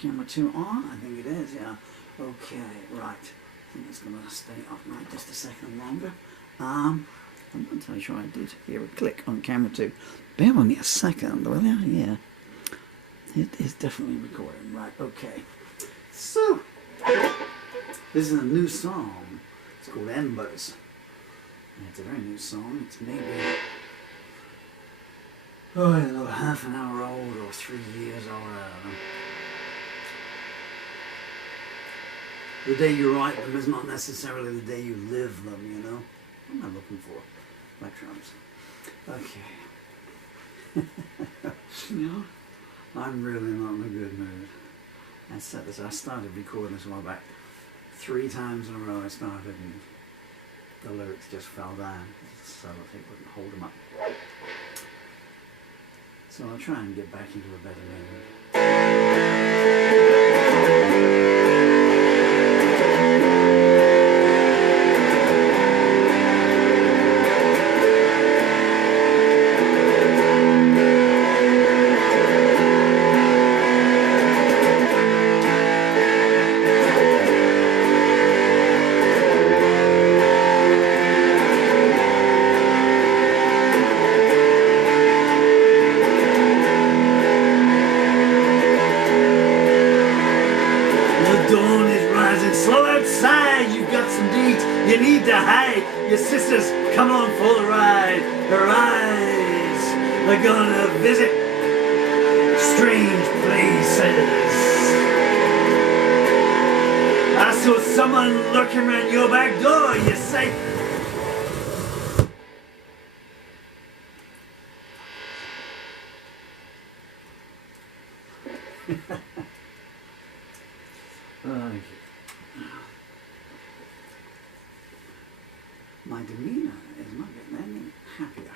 camera 2 on? I think it is, yeah. Okay, right. I think it's going to stay upright just a second longer. I'm not entirely sure I did hear a click on camera 2. Bear with me a second, will you? Yeah. It is definitely recording. Right, okay. So, this is a new song. It's called Embers. And it's a very new song. It's maybe, I don't know, half an hour old or 3 years old. I don't know. The day you write them is not necessarily the day you live them, you know. What am I looking for? Electrons. Okay. You know, I'm really not in a good mood. I said this, I started recording this one back 3 times in a row. I started and the lyrics just fell down. So I think wouldn't hold them up. So I'll try and get back into a better mood. You need to hide. Your sister's come on for the ride. Her eyes are gonna visit strange places. I saw someone lurking around your back door. You say, my demeanor is not getting any happier.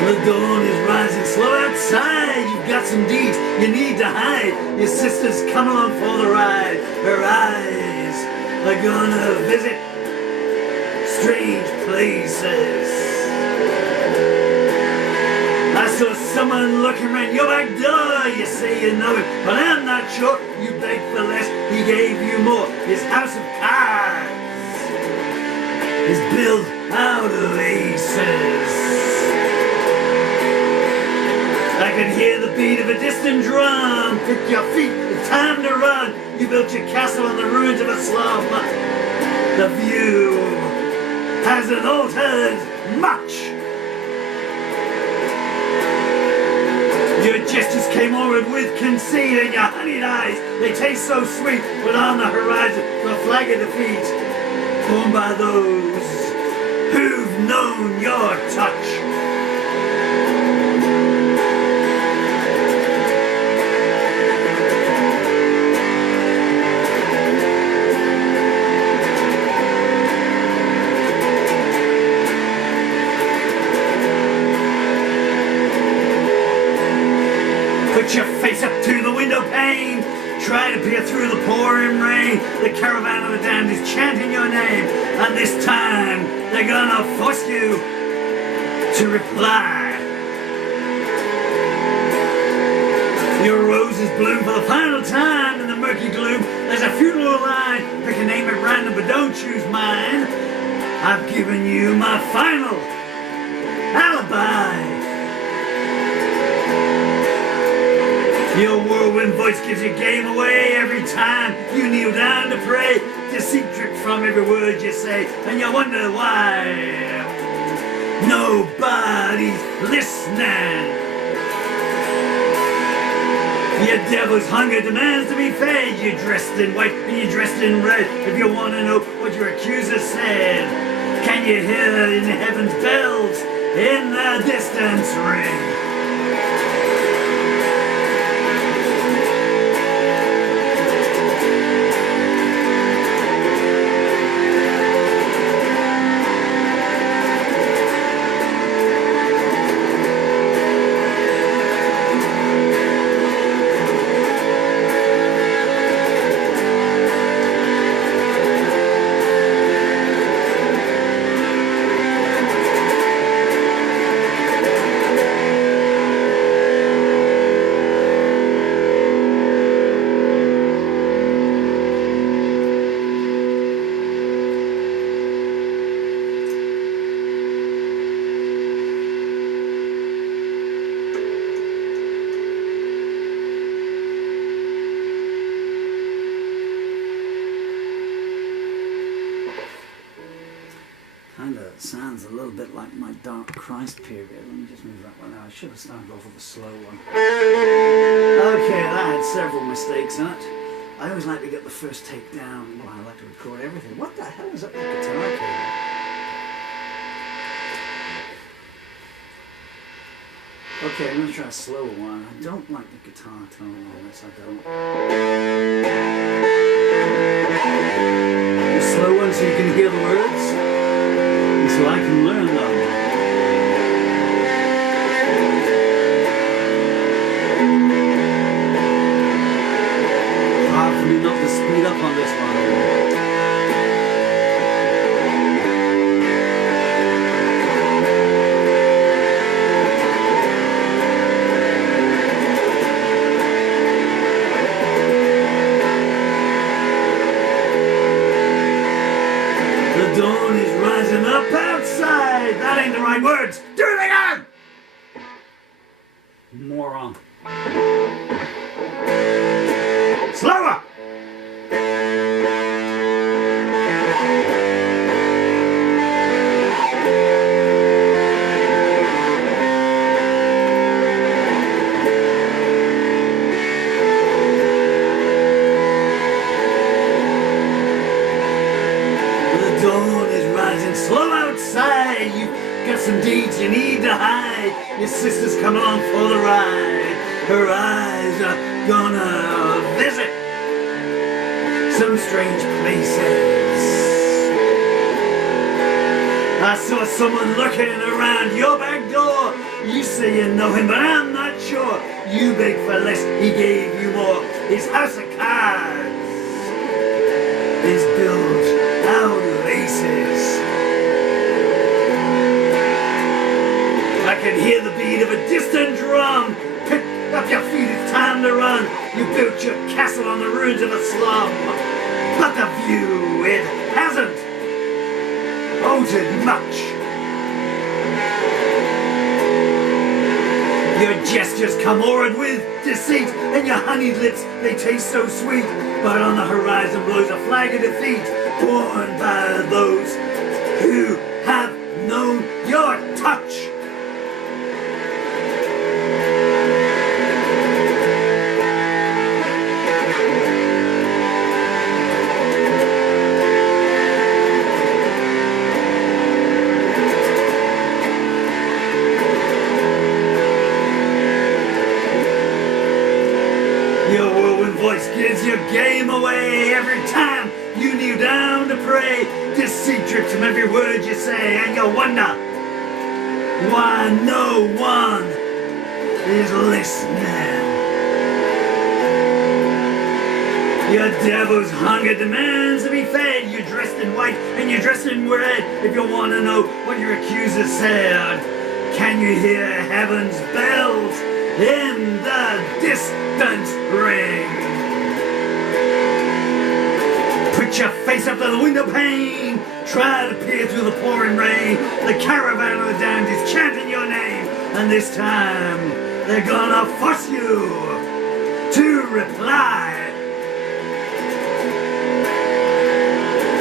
The dawn is rising slow outside. You've got some deeds you need to hide. Your sister's coming on for the ride. Her eyes are gonna visit strange places. I saw someone looking around your back door. You say you know him, but I'm not sure. You begged for less, he gave you more. His house of cards is built out of aces. I can hear the beat of a distant drum. Pick your feet, it's time to run. You built your castle on the ruins of a slum. The view hasn't altered much. Your gestures came onward with conceit, and your honeyed eyes, they taste so sweet. But on the horizon, the flag of defeat, borne by those who've known your touch. Put your face up to the window pane. Try to peer through the pouring rain. The caravan of the damned is chanting your name. And this time, they're gonna force you to reply. Your roses bloom for the final time in the murky gloom. There's a funeral line. Pick a name at random, but don't choose mine. I've given you my final alibi. Your whirlwind voice gives your game away every time you kneel down to pray. Deceit drips from every word you say, and you wonder why nobody's listening. Your devil's hunger demands to be fed. You're dressed in white and you're dressed in red. If you want to know what your accuser said, can you hear in heaven's bells in the distance ring? a little bit like my Dark Christ period. Let me just move that one out. I should have started off with a slow one. Okay, that had several mistakes in it. I always like to get the first take down. Well, I like to record everything. What the hell is up with the guitar cable? Okay, I'm going to try a slower one. I don't like the guitar tone on this, I don't. A slow one so you can hear the words, and so I can learn them. It's hard for me not to speed up on this one. Dawn is rising up outside. That ain't the right words. Do it again! Moron. Slower! Dawn is rising slow outside. You've got some deeds you need to hide. Your sister's coming on for the ride. Her eyes are gonna visit some strange places. I saw someone looking around your back door. You say you know him, but I'm not sure. You beg for less, he gave you more. His house of cards is built out of aces. I can hear the beat of a distant drum. Pick up your feet, it's time to run. You built your castle on the ruins of a slum, but the view, it hasn't altered much. Your gestures come o'ered with deceit, and your honeyed lips, they taste so sweet. But on the horizon blows a flag of defeat, borne by those who have known your touch. Your whirlwind voice gives your game away every time you kneel down to pray. Deceit drips from every word you say, and you wonder why no one is listening. Your devil's hunger demands to be fed. You're dressed in white and you're dressed in red. If you want to know what your accuser said, can you hear heaven's bells in the distance ring? Put your face up to the window pane, try to peer through the pouring rain. The caravan of the damned is chanting your name, and this time they're gonna force you to reply.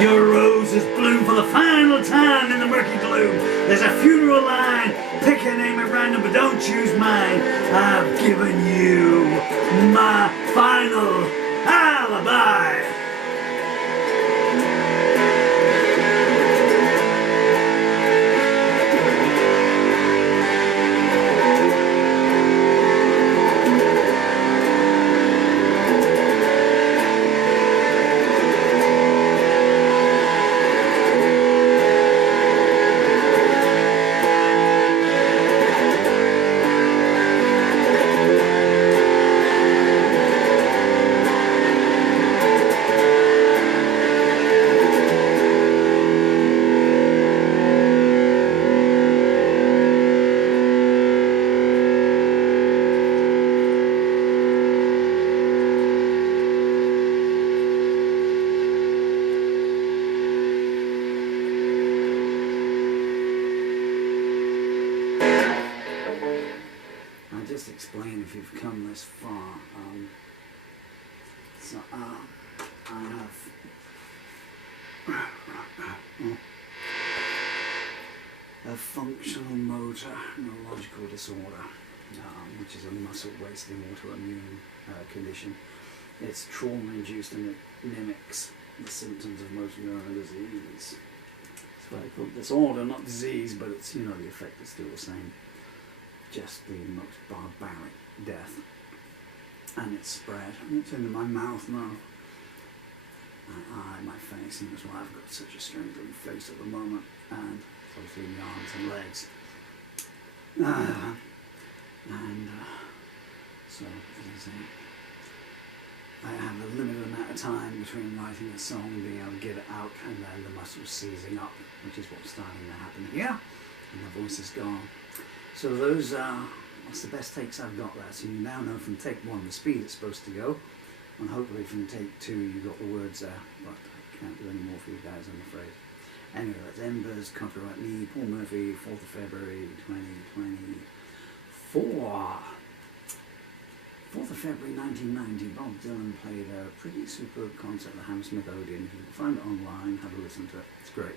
Your roses bloom for the final time in the murky gloom. There's a funeral line. Pick a name at random, but don't choose mine. I've given you my final alibi. Just explain if you've come this far. I have a functional motor neurological disorder, which is a muscle wasting autoimmune condition. It's trauma-induced and it mimics the symptoms of motor neuron disease. That's why they call it disorder, not disease, but it's, you know, the effect is still the same. Just the most barbaric death. And it's spread, and it's into my mouth now. My eye, my face, and that's why I've got such a strange looking face at the moment. And obviously my arms and legs. So, as I say, I have a limited amount of time between writing a song, being able to get it out, and then the muscles seizing up, which is what's starting to happen here, and the voice is gone. So those are, that's the best takes I've got there. So you now know from take 1 the speed it's supposed to go, and hopefully from take 2 you got the words there, but I can't do any more for you guys, I'm afraid. Anyway, that's Embers, copyright me, Paul Murphy, 4th of February 2024. 4th of February 1990, Bob Dylan played a pretty superb concert at the Hammersmith Odeon. You can find it online, have a listen to it, it's great.